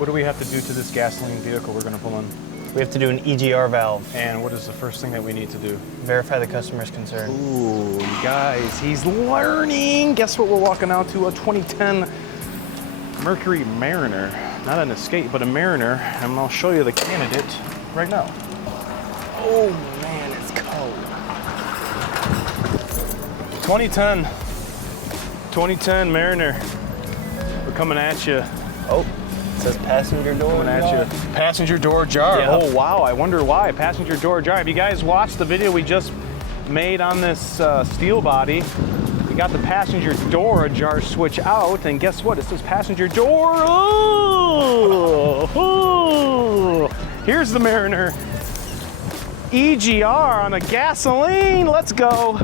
What do we have to do to this gasoline vehicle we're going to pull in? We have to do an EGR valve. And what is the first thing that we need to do? Verify the customer's concern. Ooh, guys, he's learning. Guess what we're walking out to? A 2010 Mercury Mariner. Not an Escape, but a Mariner. And I'll show you the candidate right now. Oh man, it's cold. 2010 Mariner. We're coming at you. Oh, it says passenger door Coming at jar. you. Passenger door jar. Yep. Oh wow, I wonder why. Passenger door jar. Have you guys watched the video we just made on this steel body? We got the passenger door jar switch out, and guess what? It says passenger door. Oh. Here's the Mariner. EGR on a gasoline. Let's go.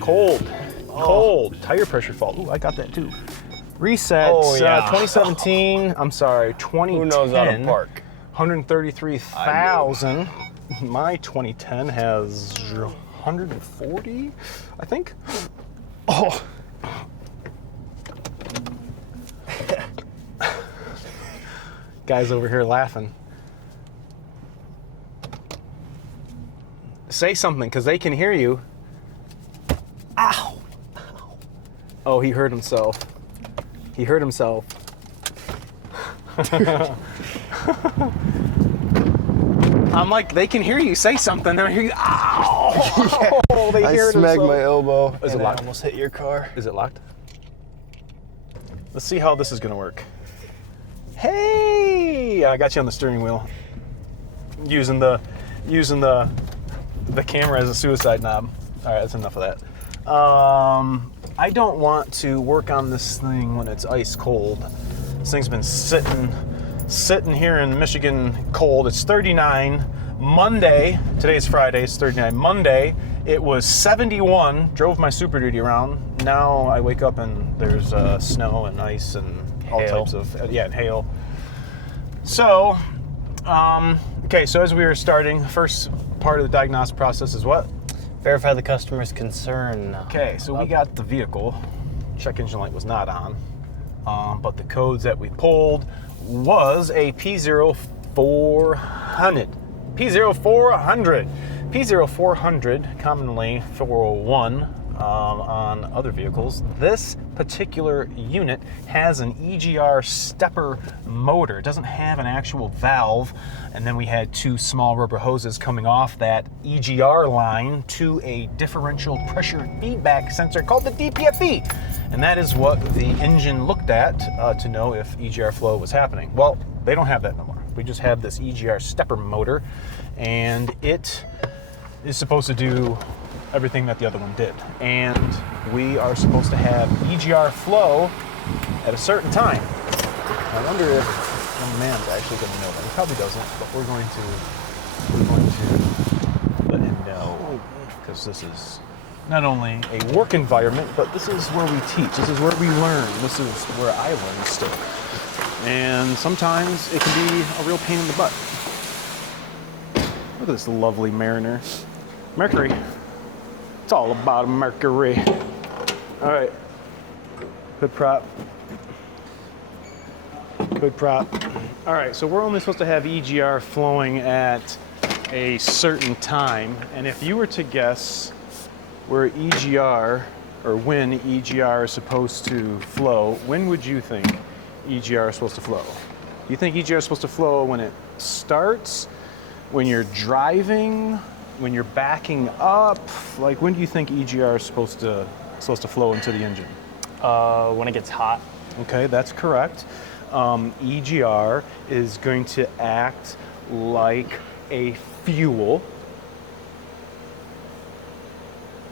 Cold, cold. Tire pressure fault. Ooh, I got that too. Reset. Oh, yeah. 2017. I'm sorry, 2010. Who knows how to park? 133,000. My 2010 has 140, I think. Oh. Guys over here laughing. Say something, because they can hear you. Ow. Oh, he hurt himself. He hurt himself. I'm like, they can hear you. Say something. They hear you. Ow! Oh, they hear I it smacked themselves. my elbow. Is it and I locked? almost hit your car. Is it locked? Let's see how this is gonna work. Hey! I got you on the steering wheel. Using the camera as a suicide knob. All right, that's enough of that. I don't want to work on this thing when it's ice cold. This thing's been sitting here in Michigan cold. It's 39. Monday, today's Friday, it's 39. Monday, it was 71. Drove my Superduty around. Now I wake up and there's snow and ice and all Hail. types of, and hail. So, okay, so as we were starting, the first part of the diagnostic process is what? Verify the customer's concern. Okay, so we got the vehicle. Check engine light was not on, but the codes that we pulled was a P0400. P0400. P0400, commonly 401 on other vehicles. This particular unit has an EGR stepper motor. It doesn't have an actual valve. And then we had two small rubber hoses coming off that EGR line to a differential pressure feedback sensor called the DPFE. And that is what the engine looked at to know if EGR flow was happening. Well, they don't have that no more. We just have this EGR stepper motor, and it is supposed to do everything that the other one did. And we are supposed to have EGR flow at a certain time. I wonder if the man actually doesn't know that. He probably doesn't, but we're going to let him know, because this is not only a work environment, but this is where we teach. This is where we learn. This is where I learn stuff. And sometimes it can be a real pain in the butt. Look at this lovely Mariner. Mercury. It's all about a Mercury. All right. Good prop. Good prop. All right, so we're only supposed to have EGR flowing at a certain time. And if you were to guess where EGR, or when EGR is supposed to flow, when would you think EGR is supposed to flow? Do you think EGR is supposed to flow when it starts, when you're driving, when you're backing up? Like, when do you think EGR is supposed to flow into the engine? When it gets hot. Okay, that's correct. EGR is going to act like a fuel.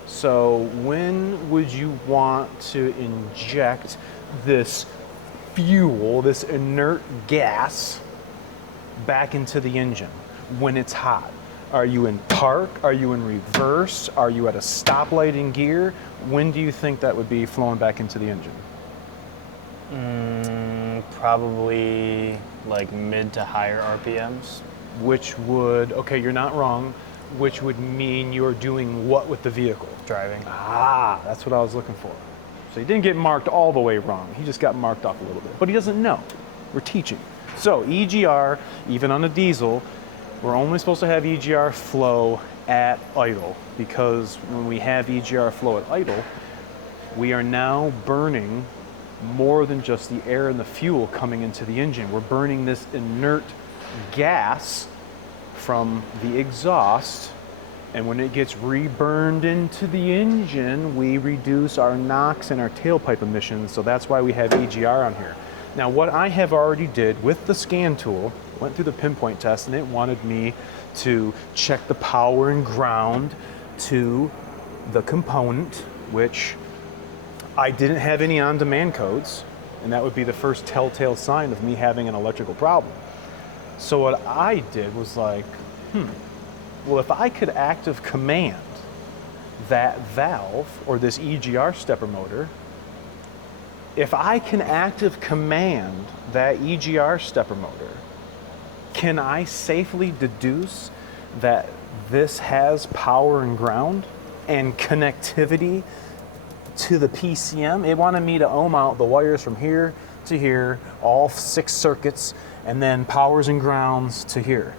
So when would you want to inject this fuel, this inert gas, back into the engine when it's hot? Are you in park? Are you in reverse? Are you at a stoplight in gear? When do you think that would be flowing back into the engine? Probably like mid to higher RPMs. Which would, okay, you're not wrong, which would mean you're doing what with the vehicle? Driving. Ah, that's what I was looking for. So he didn't get marked all the way wrong. He just got marked off a little bit. But he doesn't know. We're teaching. So EGR, even on a diesel, we're only supposed to have EGR flow at idle, because when we have EGR flow at idle, we are now burning more than just the air and the fuel coming into the engine. We're burning this inert gas from the exhaust, and when it gets reburned into the engine, we reduce our NOx and our tailpipe emissions, so that's why we have EGR on here. Now, what I have already did with the scan tool, went through the pinpoint test, and it wanted me to check the power and ground to the component, which I didn't have any on-demand codes, and that would be the first telltale sign of me having an electrical problem. So what I did was like, well, if I could active command that valve or this EGR stepper motor, if I can active command that EGR stepper motor, can I safely deduce that this has power and ground and connectivity to the PCM? It wanted me to ohm out the wires from here to here, all 6 circuits, and then powers and grounds to here.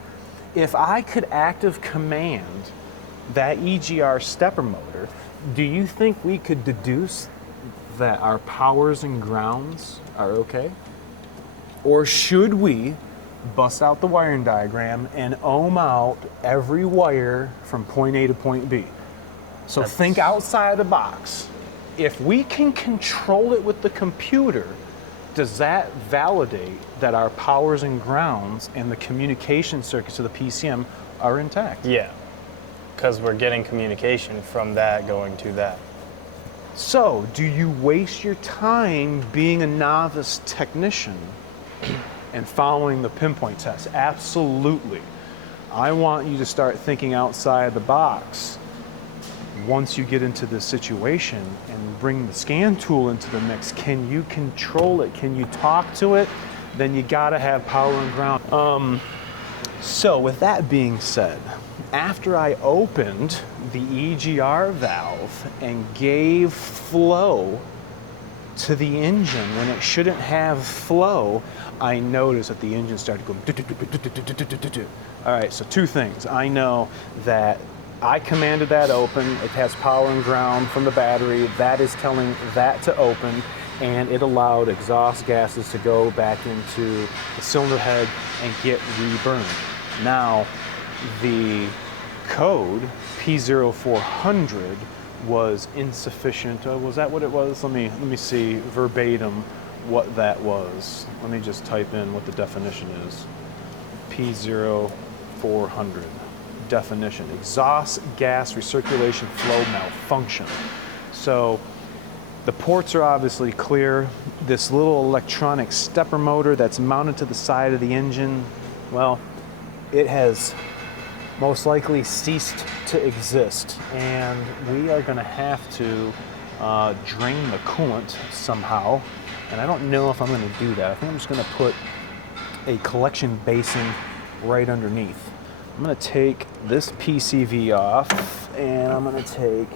If I could active command that EGR stepper motor, do you think we could deduce that our powers and grounds are okay? Or should we bust out the wiring diagram and ohm out every wire from point A to point B? So think outside the box. If we can control it with the computer, does that validate that our powers and grounds and the communication circuits of the PCM are intact? Yeah, because we're getting communication from that going to that. So, do you waste your time being a novice technician and following the pinpoint test? Absolutely. I want you to start thinking outside the box once you get into this situation and bring the scan tool into the mix. Can you control it? Can you talk to it? Then you gotta have power and ground. So with that being said, after I opened the EGR valve and gave flow to the engine when it shouldn't have flow, I noticed that the engine started going. All right, so 2 things. I know that I commanded that open. It has power and ground from the battery. That is telling that to open, and it allowed exhaust gases to go back into the cylinder head and get reburned. Now, the code P0400 was insufficient. Was that what it was? Let me see verbatim what that was. Let me just type in what the definition is. P0400. Definition: exhaust gas recirculation flow malfunction. So the ports are obviously clear. This little electronic stepper motor that's mounted to the side of the engine, well, it has most likely ceased to exist, and we are going to have to drain the coolant somehow, and I don't know if I'm going to do that. I think I'm just going to put a collection basin right underneath. I'm going to take this PCV off, and I'm going to take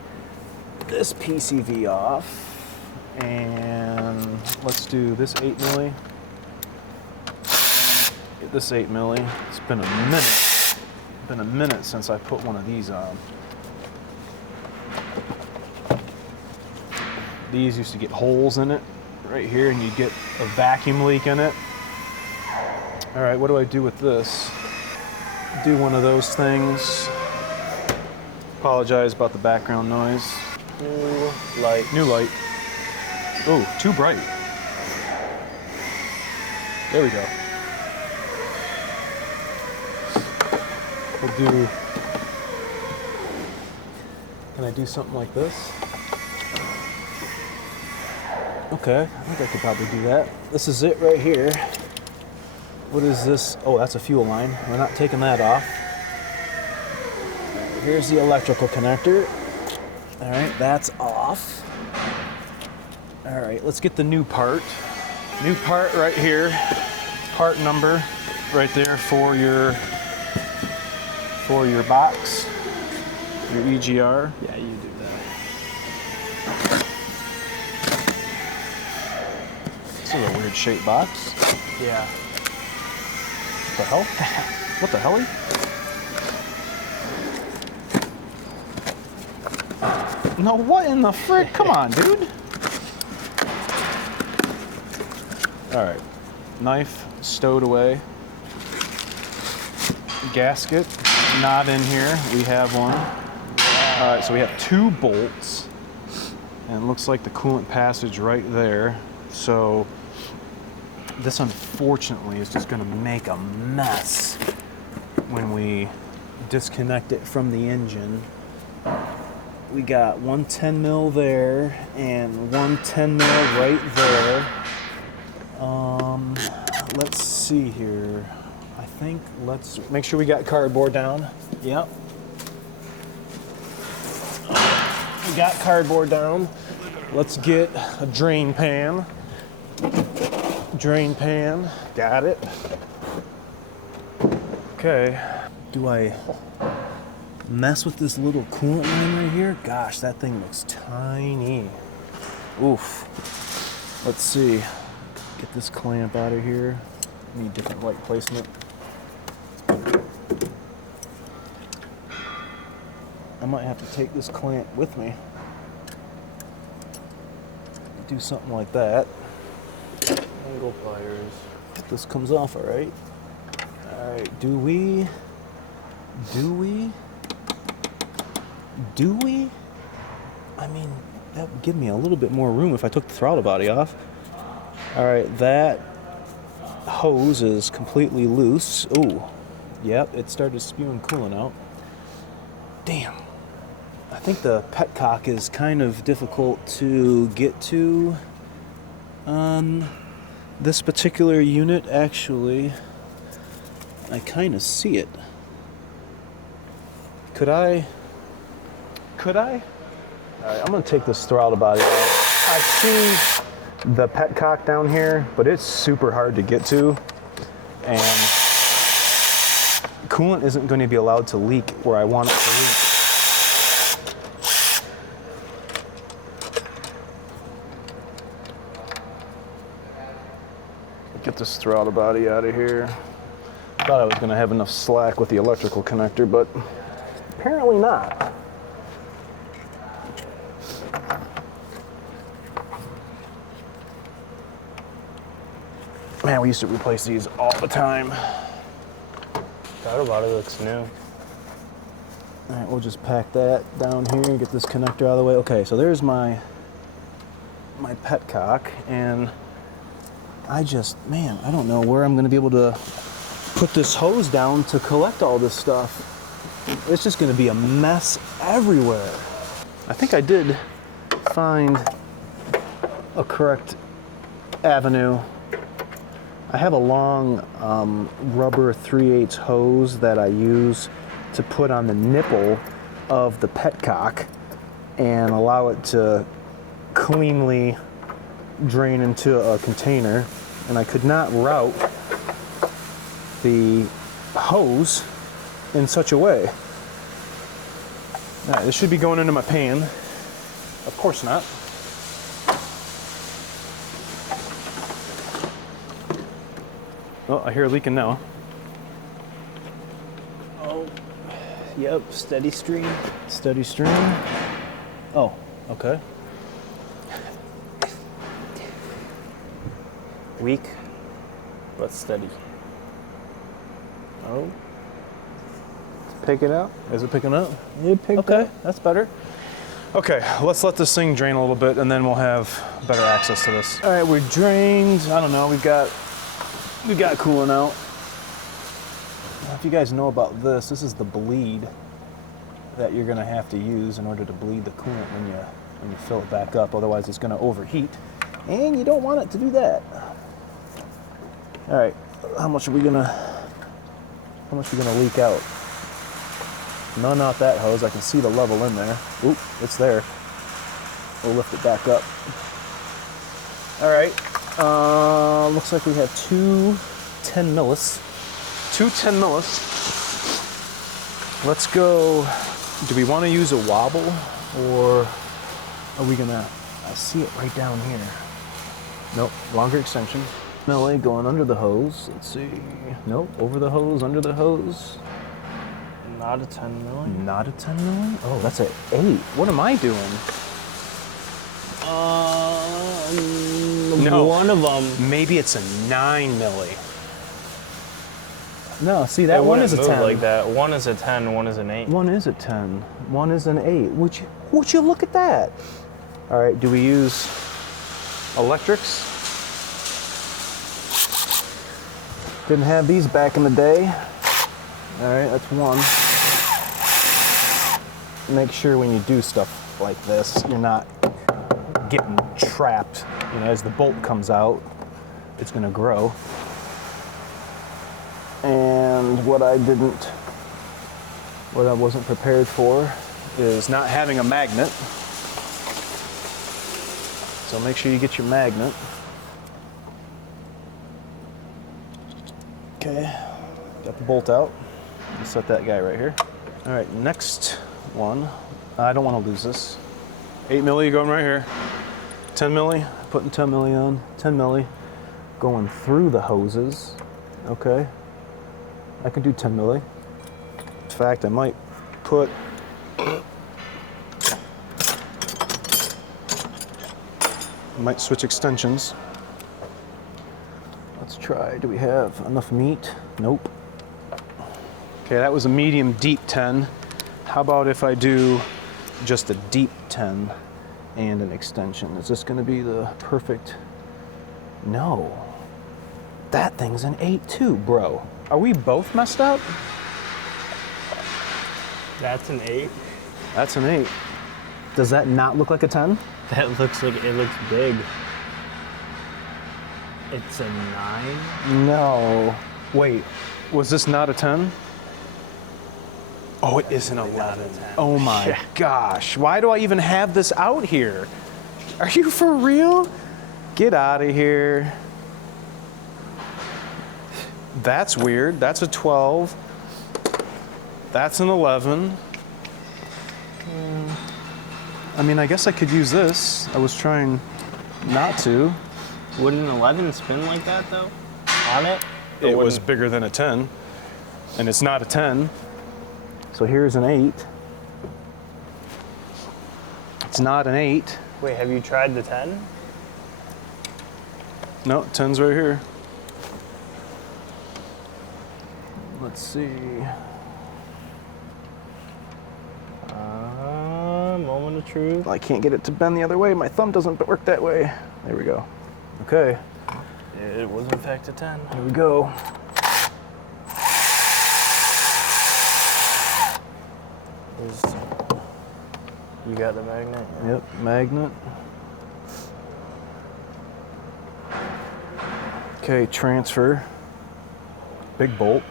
this PCV off, and let's do this 8 milli. Get this 8 milli. It's been a minute since I put one of these on. These used to get holes in it right here, and you get a vacuum leak in it. All right, what do I do with this? Do one of those things. Apologize about the background noise. New light. New light. Oh, too bright. There we go. We'll do, can I do something like this? Okay, I think I could probably do that. This is it right here. What is this? Oh, that's a fuel line. We're not taking that off. Here's the electrical connector. All right, that's off. All right, let's get the new part. New part right here. Part number right there for your box, your EGR. Yeah, you do that. This is a weird shaped box. Yeah. What the hell? What the hell? No, what in the frick? Come on, dude. All right, knife stowed away. Gasket not in here. We have one. All right, so we have 2 bolts, and it looks like the coolant passage right there. So this, unfortunately, is just going to make a mess when we disconnect it from the engine. We got one 10 mil there and one 10 mil right there. Let's see here. I think let's make sure we got cardboard down. Yep. We got cardboard down. Let's get a drain pan. Drain pan. Got it. Okay. Do I mess with this little coolant line right here? Gosh, that thing looks tiny. Oof. Let's see. Get this clamp out of here. Need different light placement. I might have to take this clamp with me. Do something like that. Angle pliers. This comes off, all right. All right, do we? I mean, that would give me a little bit more room if I took the throttle body off. All right, that hose is completely loose. Ooh, yep, it started spewing coolant out. Damn. I think the petcock is kind of difficult to get to on this particular unit. Actually, I kind of see it. Could I? All right, I'm gonna take this throttle body off. I see the petcock down here, but it's super hard to get to, and coolant isn't going to be allowed to leak where I want it to leak. Get this throttle body out of here. Thought I was going to have enough slack with the electrical connector, but apparently not. Man, we used to replace these all the time. Throttle body looks new. All right, we'll just pack that down here, get this connector out of the way. Okay, so there's my petcock, and I don't know where I'm gonna be able to put this hose down to collect all this stuff. It's just gonna be a mess everywhere. I think I did find a correct avenue. I have a long rubber 3/8 hose that I use to put on the nipple of the petcock and allow it to cleanly drain into a container. And I could not route the hose in such a way. All right, this should be going into my pan. Of course not. Oh, I hear it leaking now. Oh, yep, steady stream. Steady stream. Oh, okay. Weak, but steady. Oh. Pick it out. Is it picking up? It picked Okay, up. that's better. Okay, let's let this thing drain a little bit and then we'll have better access to this. All right, we're drained. I don't know, we got coolant out. If you guys know about this is the bleed that you're gonna have to use in order to bleed the coolant when you fill it back up. Otherwise it's gonna overheat And you don't want it to do that. All right, how much are we gonna leak out? None out that hose. I can see the level in there. Oop, it's there. We'll lift it back up. All right, looks like we have two 10 millis. Two 10 millis. Let's go. Do we want to use a wobble, or are we gonna? I see it right down here. Nope, longer extension. Milli going under the hose. Let's see. Nope, over the hose, under the hose. Not a 10 milli? Not a 10 milli? Oh, that's an 8. What am I doing? No. One of them. Maybe it's a 9 milli. No, see, that one is a 10. Like that. One is a 10, one is an 8. One is a 10, one is an 8. Would you look at that? All right, do we use electrics? Didn't have these back in the day. All right, that's one. Make sure when you do stuff like this, you're not getting trapped. You know, as the bolt comes out, it's gonna grow. And what I wasn't prepared for is not having a magnet. So make sure you get your magnet. Okay, got the bolt out. Let's set that guy right here. All right, next one. I don't want to lose this. 8 milli going right here. 10 milli, putting 10 milli on. 10 milli going through the hoses. Okay, I can do 10 milli. In fact, I might put switch extensions. Let's try. Do we have enough meat? Nope. Okay, that was a medium deep 10. How about if I do just a deep 10 and an extension? Is this going to be the perfect? No. That thing's an 8 too, bro. Are we both messed up? That's an 8. That's an 8. Does that not look like a 10? That looks like it looks big. It's a 9? No. Wait, was this not a 10? Oh, it is an 11. Oh my gosh. Why do I even have this out here? Are you for real? Get out of here. That's weird. That's a 12. That's an 11. I mean, I guess I could use this. I was trying not to. Wouldn't an 11 spin like that, though? On it? It was bigger than a 10, and it's not a 10. So here's an 8. It's not an 8. Wait, have you tried the 10? No, 10's right here. Let's see. Moment of truth. I can't get it to bend the other way. My thumb doesn't work that way. There we go. Okay. It was in fact a 10. Here we go. You got the magnet? Yeah. Yep, magnet. Okay, transfer. Big bolt.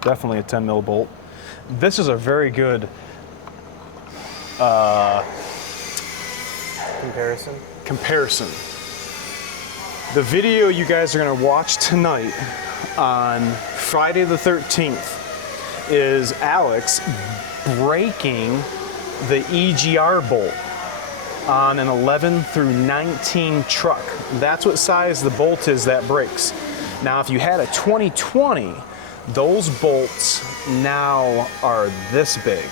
Definitely a 10 mil bolt. This is a very good comparison. The video you guys are going to watch tonight on Friday the 13th is Alex breaking the EGR bolt on an 11 through 19 truck. That's what size the bolt is that breaks. Now, if you had a 2020, those bolts now are this big.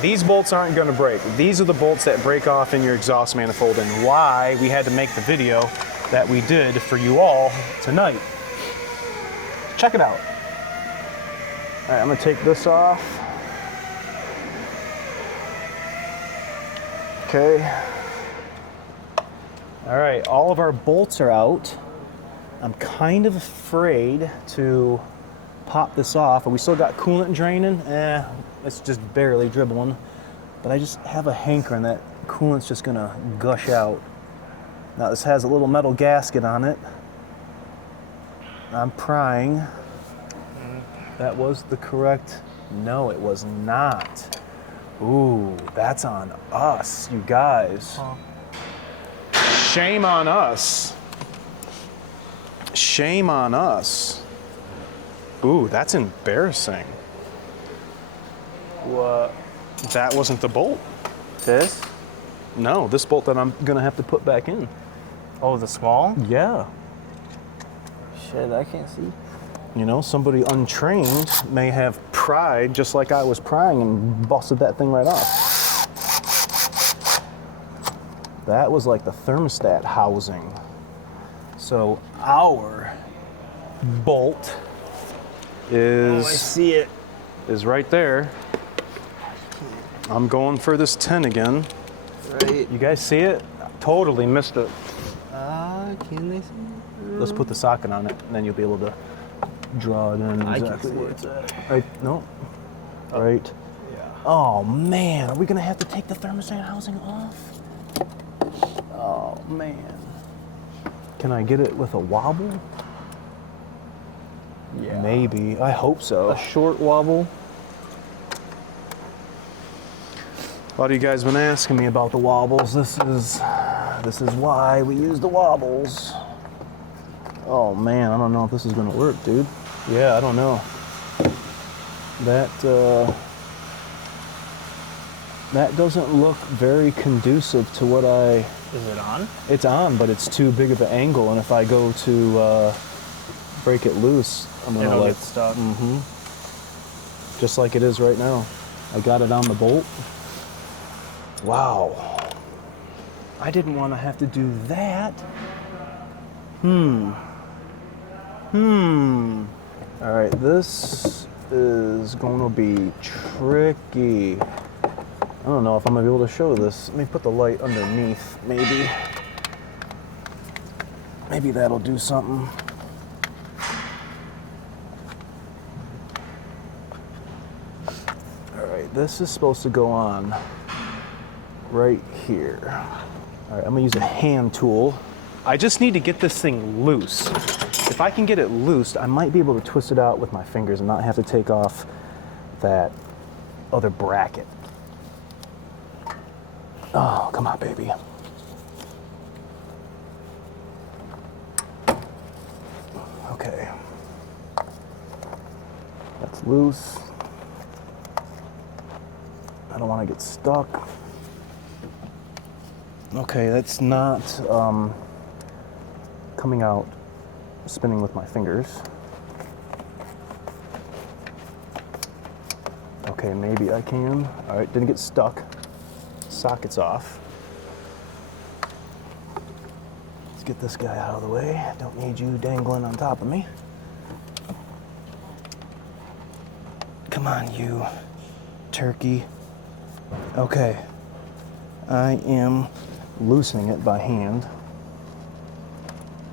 These bolts aren't going to break. These are the bolts that break off in your exhaust manifold, and why we had to make the video that we did for you all tonight. Check it out. All right, I'm going to take this off. Okay. All right, all of our bolts are out. I'm kind of afraid to pop this off. We still got coolant draining. It's just barely dribbling. But I just have a hankering that coolant's just gonna gush out. Now this has a little metal gasket on it. I'm prying. That was the correct, no, it was not. Ooh, that's on us, you guys. Shame on us. Shame on us. Ooh, that's embarrassing. What? That wasn't the bolt. This? No, this bolt that I'm gonna have to put back in. Oh, the small? Yeah. Shit, I can't see. You know, somebody untrained may have pried just like I was prying and busted that thing right off. That was like the thermostat housing. So our bolt Oh, I see it. is right there. I'm going for this 10 again. Right. You guys see it? Totally missed it. Can they see it? Let's put the socket on it, and then you'll be able to draw it in. I exactly can see where it. it's at. Right? No. Right. Yeah. Oh man, are we gonna have to take the thermostat housing off? Oh man. Can I get it with a wobble? Yeah. Maybe. I hope so. A short wobble. A lot of you guys have been asking me about the wobbles. This is why we use the wobbles. Oh man, I don't know if this is gonna work, dude. Yeah, I don't know. That doesn't look very conducive to what I... Is it on? It's on, but it's too big of an angle, and if I go to break it loose, I'm gonna It'll like... get stuck. Just like it is right now. I got it on the bolt. Wow. I didn't want to have to do that. All right, this is going to be tricky. I don't know if I'm going to be able to show this. Let me put the light underneath, maybe. Maybe that'll do something. All right, this is supposed to go on right here. All right, I'm gonna use a hand tool. I just need to get this thing loose. If I can get it loose, I might be able to twist it out with my fingers and not have to take off that other bracket. Oh, come on, baby. Okay. That's loose. I don't want to get stuck. Okay, that's not coming out spinning with my fingers. Okay, maybe I can. All right, didn't get stuck. Socket's off. Let's get this guy out of the way. Don't need you dangling on top of me. Come on, you turkey. Okay, I am loosening it by hand.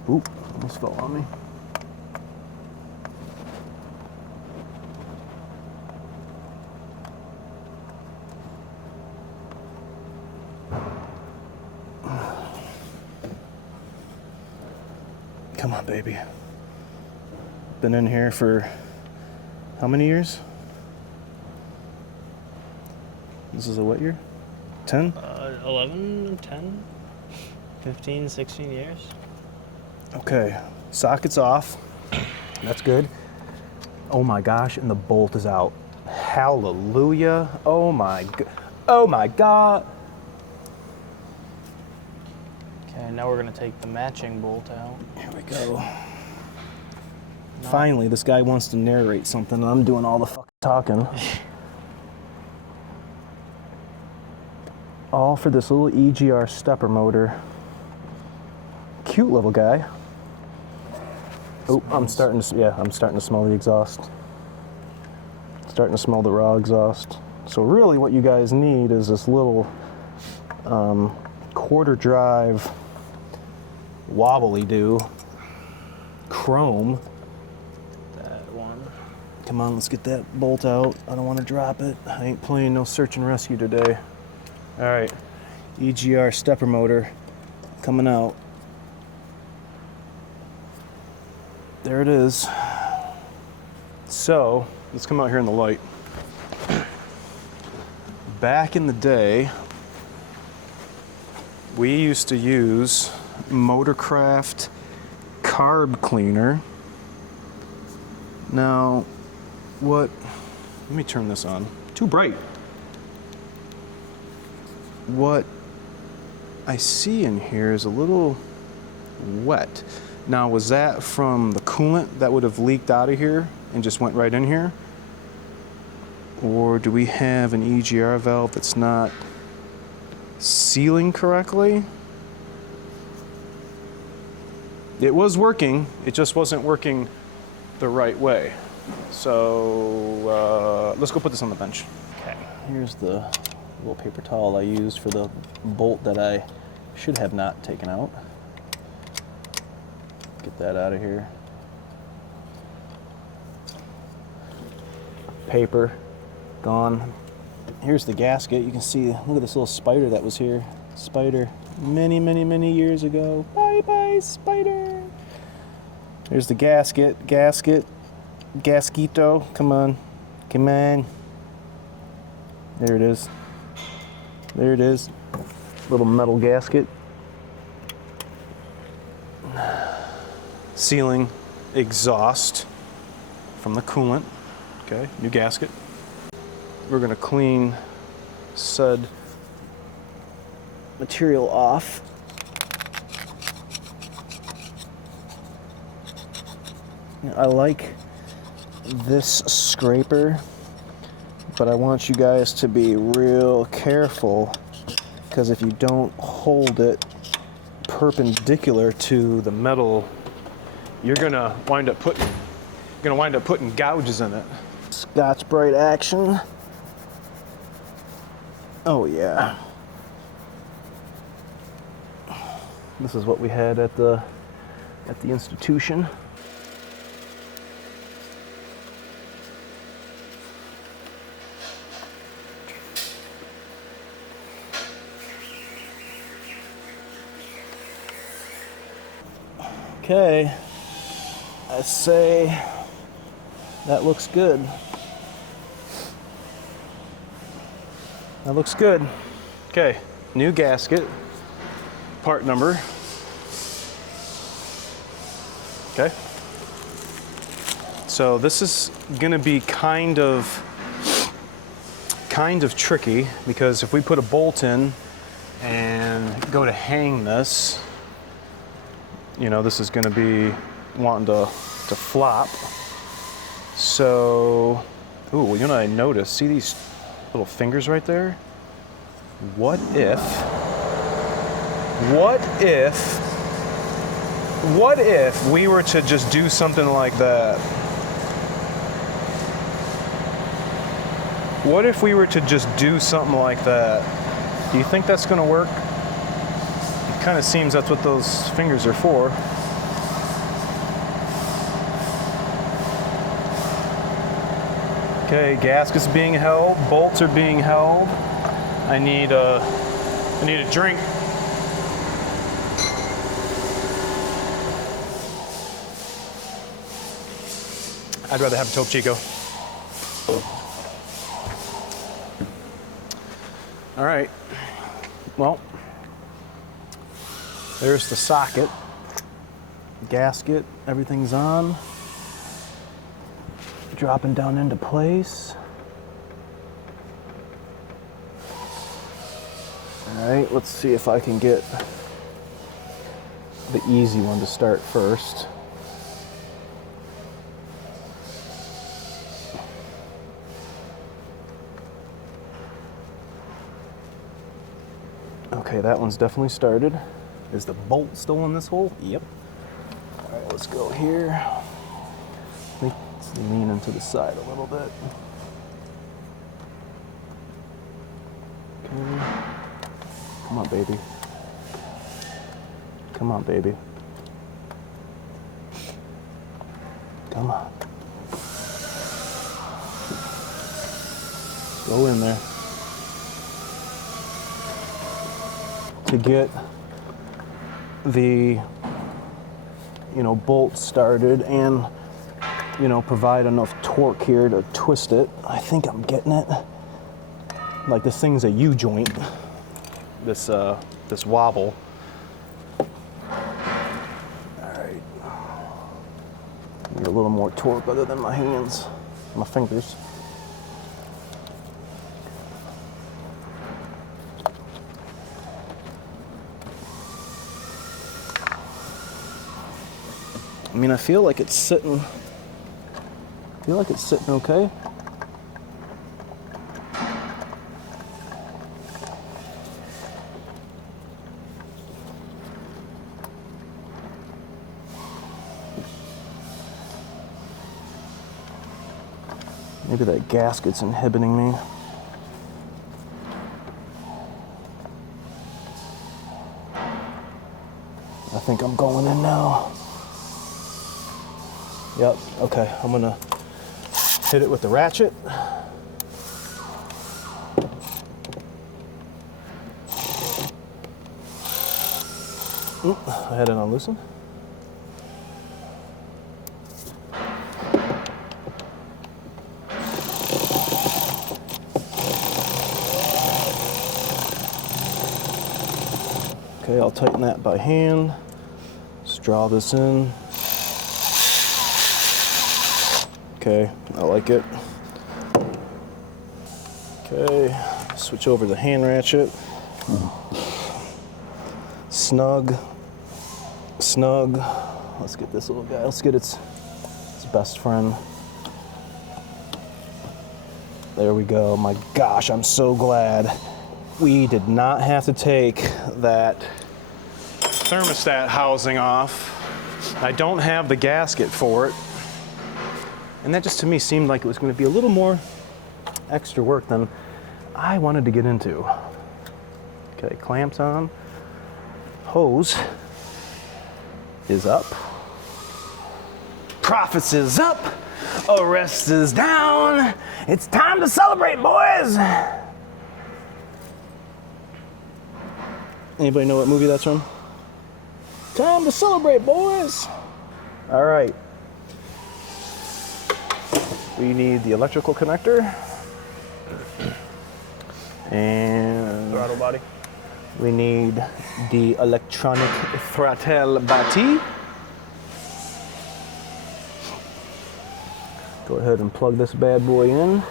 Oop, almost fell on me. Come on, baby. Been in here for how many years? This is a what year? 10? 11, 10, 15, 16 years. Okay, socket's off. That's good. Oh my gosh, and the bolt is out. Hallelujah. Oh my God. Okay, now we're gonna take the matching bolt out. Here we go. Finally, this guy wants to narrate something. I'm doing all the fucking talking. All for this little EGR stepper motor. Cute little guy. Oh, I'm starting to smell the exhaust. Starting to smell the raw exhaust. So really what you guys need is this little quarter drive wobbly do chrome. That one. Come on, let's get that bolt out. I don't want to drop it. I ain't playing no search and rescue today. All right, EGR stepper motor coming out. there it is. So, let's come out here in the light. Back in the day, we used to use Motorcraft carb cleaner. Now, let me turn this on. Too bright. What I see in here is a little wet. Now, was that from the coolant that would have leaked out of here and just went right in here? Or do we have an EGR valve that's not sealing correctly? It was working, it just wasn't working the right way. So let's go put this on the bench. Okay, here's the little paper towel I used for the bolt that I should have not taken out. Get that out of here. Paper, gone. Here's the gasket. You can see, look at this little spider that was here. Spider, many, many, many years ago. Bye bye, spider. Here's the gasket, gasquito, come on, come on. There it is. There it is. Little metal gasket. Sealing exhaust from the coolant. Okay, new gasket. We're gonna clean said material off. I like this scraper, but I want you guys to be real careful, because if you don't hold it perpendicular to the metal, you're gonna wind up putting gouges in it. Scotch-Brite action. Oh yeah. This is what we had at the institution. Okay, I say that looks good. That looks good. Okay, new gasket, part number. Okay. So this is gonna be kind of tricky, because if we put a bolt in and go to hang this, you know, this is gonna be wanting to flop. So, ooh, well, you know what I noticed? See these little fingers right there? What if we were to just do something like that? What if we were to just do something like that? Do you think that's gonna work? It kind of seems that's what those fingers are for. Okay, gasket's being held, bolts are being held. I need a drink. I'd rather have a Topo Chico. All right, well, there's the socket, gasket, everything's on. Dropping down into place. All right, let's see if I can get the easy one to start first. Okay, that one's definitely started. Is the bolt still in this hole? Yep. All right, let's go here. Let's lean into the side a little bit. Okay. Come on, baby. Come on, baby. Come on. Go in there. To get the you know, bolt started and, you know, provide enough torque here to twist it. I think I'm getting it. Like this thing's a U-joint, this wobble. All right. Need a little more torque other than my hands, my fingers. I mean, I feel like it's sitting okay. Maybe that gasket's inhibiting me. I think I'm going in now. Yep, okay, I'm gonna hit it with the ratchet. I had it unloosened. Okay, I'll tighten that by hand. Just draw this in. Okay, I like it. Okay, switch over to the hand ratchet. Snug, snug. Let's get this little guy, let's get its best friend. There we go. My gosh, I'm so glad we did not have to take that thermostat housing off. I don't have the gasket for it. And that just to me seemed like it was going to be a little more extra work than I wanted to get into. Okay, clamps on. Hose is up. Profits is up. Arrest is down. It's time to celebrate, boys. Anybody know what movie that's from? Time to celebrate, boys. All right. We need the electrical connector and Throttle body. we need the electronic throttle body. Go ahead and plug this bad boy in.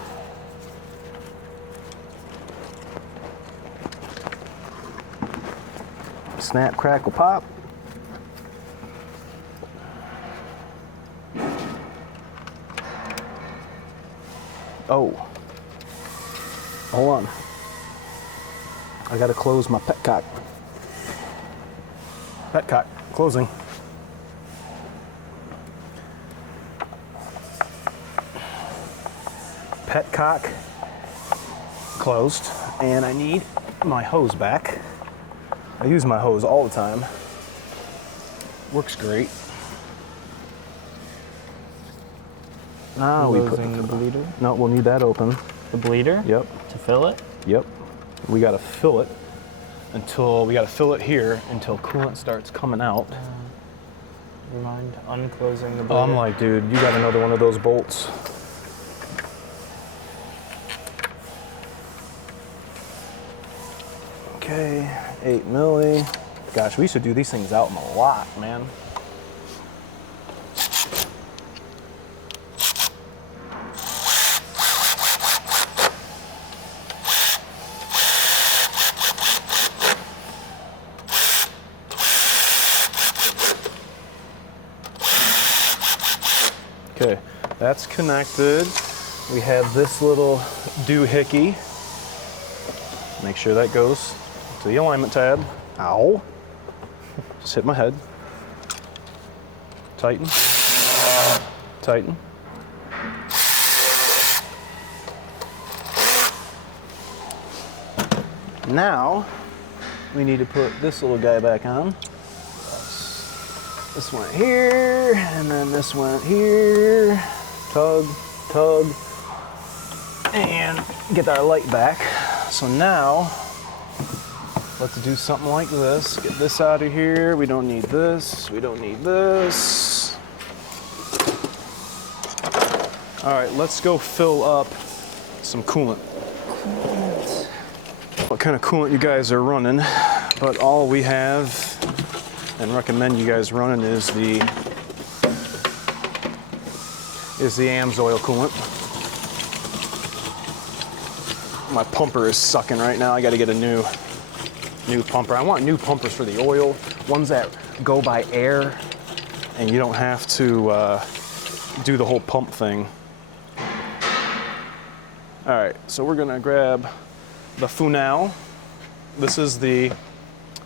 Snap, crackle, pop. Oh, hold on. I gotta close my petcock. Petcock, closing. Petcock closed, and I need my hose back. I use my hose all the time. Works great. Now we put the bleeder. No, we'll need that open. The bleeder? Yep. To fill it? Yep. We gotta fill it here until coolant starts coming out. You mind unclosing the bleeder? Oh, I'm like, dude, you got another one of those bolts. Okay, 8 milli. Gosh, we used to do these things out in a lot, man. Okay, that's connected. We have this little doohickey. Make sure that goes to the alignment tab. Ow. Just hit my head. Tighten. Tighten. Now, we need to put this little guy back on. This went here, and then this went here. Tug, tug, and get our light back. So now, let's do something like this. Get this out of here. We don't need this. We don't need this. All right, let's go fill up some coolant. What kind of coolant you guys are running, but all we have and recommend you guys running is the Amsoil coolant. My pumper is sucking right now. I got to get a new pumper. I want new pumpers for the oil, ones that go by air and you don't have to do the whole pump thing. All right, so we're gonna grab the Funal. This is the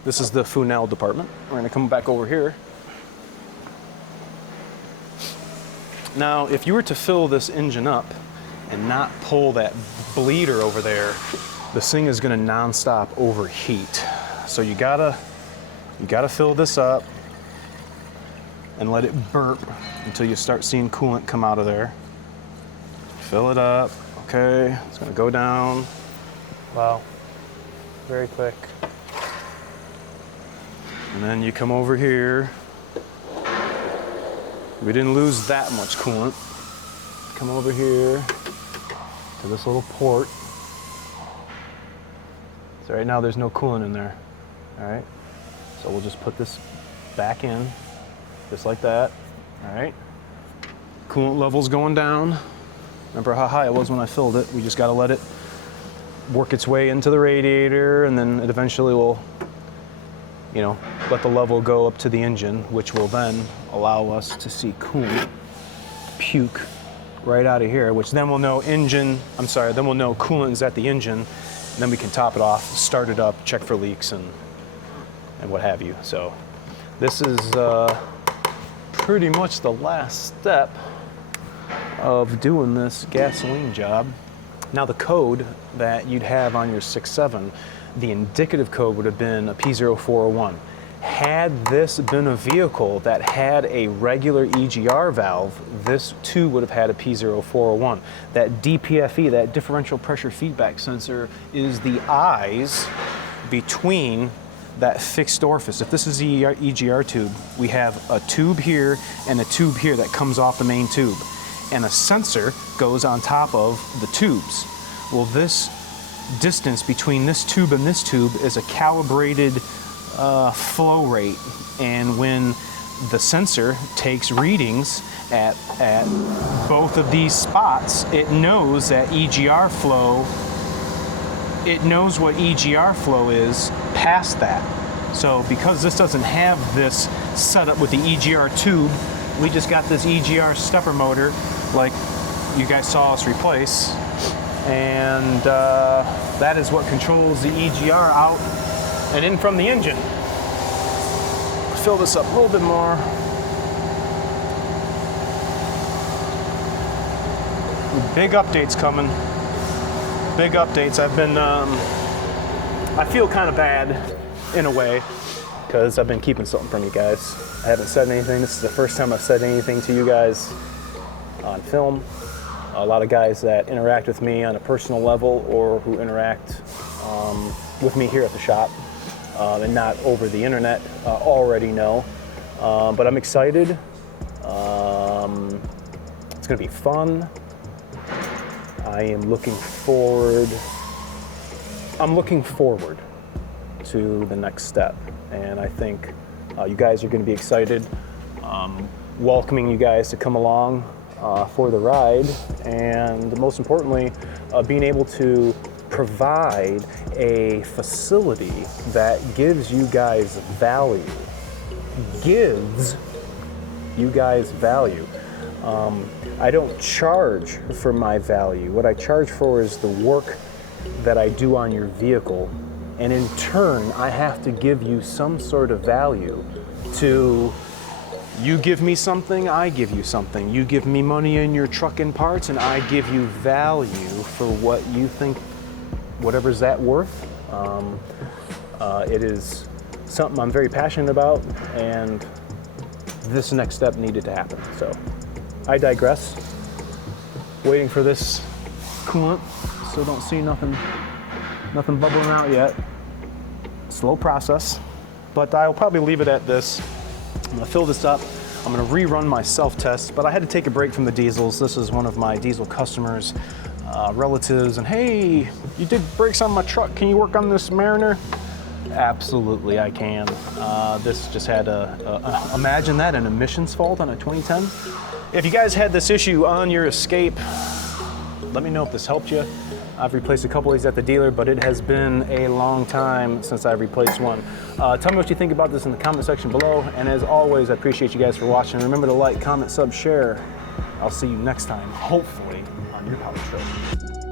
Funal department. We're gonna come back over here. Now, if you were to fill this engine up and not pull that bleeder over there, this thing is gonna nonstop overheat. So you gotta fill this up and let it burp until you start seeing coolant come out of there. Fill it up. Okay, it's gonna go down. Wow, very quick. And then you come over here. We didn't lose that much coolant. Come over here to this little port. So right now there's no coolant in there. All right, so we'll just put this back in, just like that. All right, coolant level's going down. Remember how high it was when I filled it? We just gotta let it work its way into the radiator, and then it eventually will, let the level go up to the engine, which will then allow us to see coolant puke right out of here, which then we'll know then we'll know coolant is at the engine, and then we can top it off, start it up, check for leaks and what have you. So this is pretty much the last step of doing this gasoline job. Now the code that you'd have on your 6.7, the indicative code would have been a P0401. Had this been a vehicle that had a regular EGR valve, this too would have had a P0401. That DPFE, that differential pressure feedback sensor, is the eyes between that fixed orifice. If this is the EGR tube, we have a tube here and a tube here that comes off the main tube, and a sensor goes on top of the tubes. Well, this distance between this tube and this tube is a calibrated flow rate, and when the sensor takes readings at both of these spots, it knows that EGR flow, it knows what EGR flow is past that. So because this doesn't have this set up with the EGR tube, we just got this EGR stepper motor like you guys saw us replace, and that is what controls the EGR out and in from the engine. Fill this up a little bit more. Big updates coming. Big updates. I feel kind of bad in a way because I've been keeping something from you guys. I haven't said anything. This is the first time I've said anything to you guys on film. A lot of guys that interact with me on a personal level or who interact with me here at the shop and not over the internet already know. But I'm excited. It's gonna be fun. I'm looking forward to the next step, and I think you guys are going to be excited. Welcoming you guys to come along for the ride, and most importantly, being able to provide a facility that gives you guys value. I don't charge for my value. What I charge for is the work that I do on your vehicle, and in turn, I have to give you some sort of value. You give me something, I give you something. You give me money in your truck and parts, and I give you value for what you think, whatever's that worth. It is something I'm very passionate about, and this next step needed to happen. So I digress. Waiting for this coolant, so don't see nothing bubbling out yet. Slow process, but I'll probably leave it at this. I'm gonna fill this up. I'm gonna rerun my self-test, but I had to take a break from the diesels. This is one of my diesel customers, relatives, and hey, you did brakes on my truck. Can you work on this Mariner? Absolutely, I can. This just had imagine that, an emissions fault on a 2010. If you guys had this issue on your Escape, let me know if this helped you. I've replaced a couple of these at the dealer, but it has been a long time since I've replaced one. Tell me what you think about this in the comment section below. And as always, I appreciate you guys for watching. Remember to like, comment, sub, share. I'll see you next time, hopefully, on your power trip.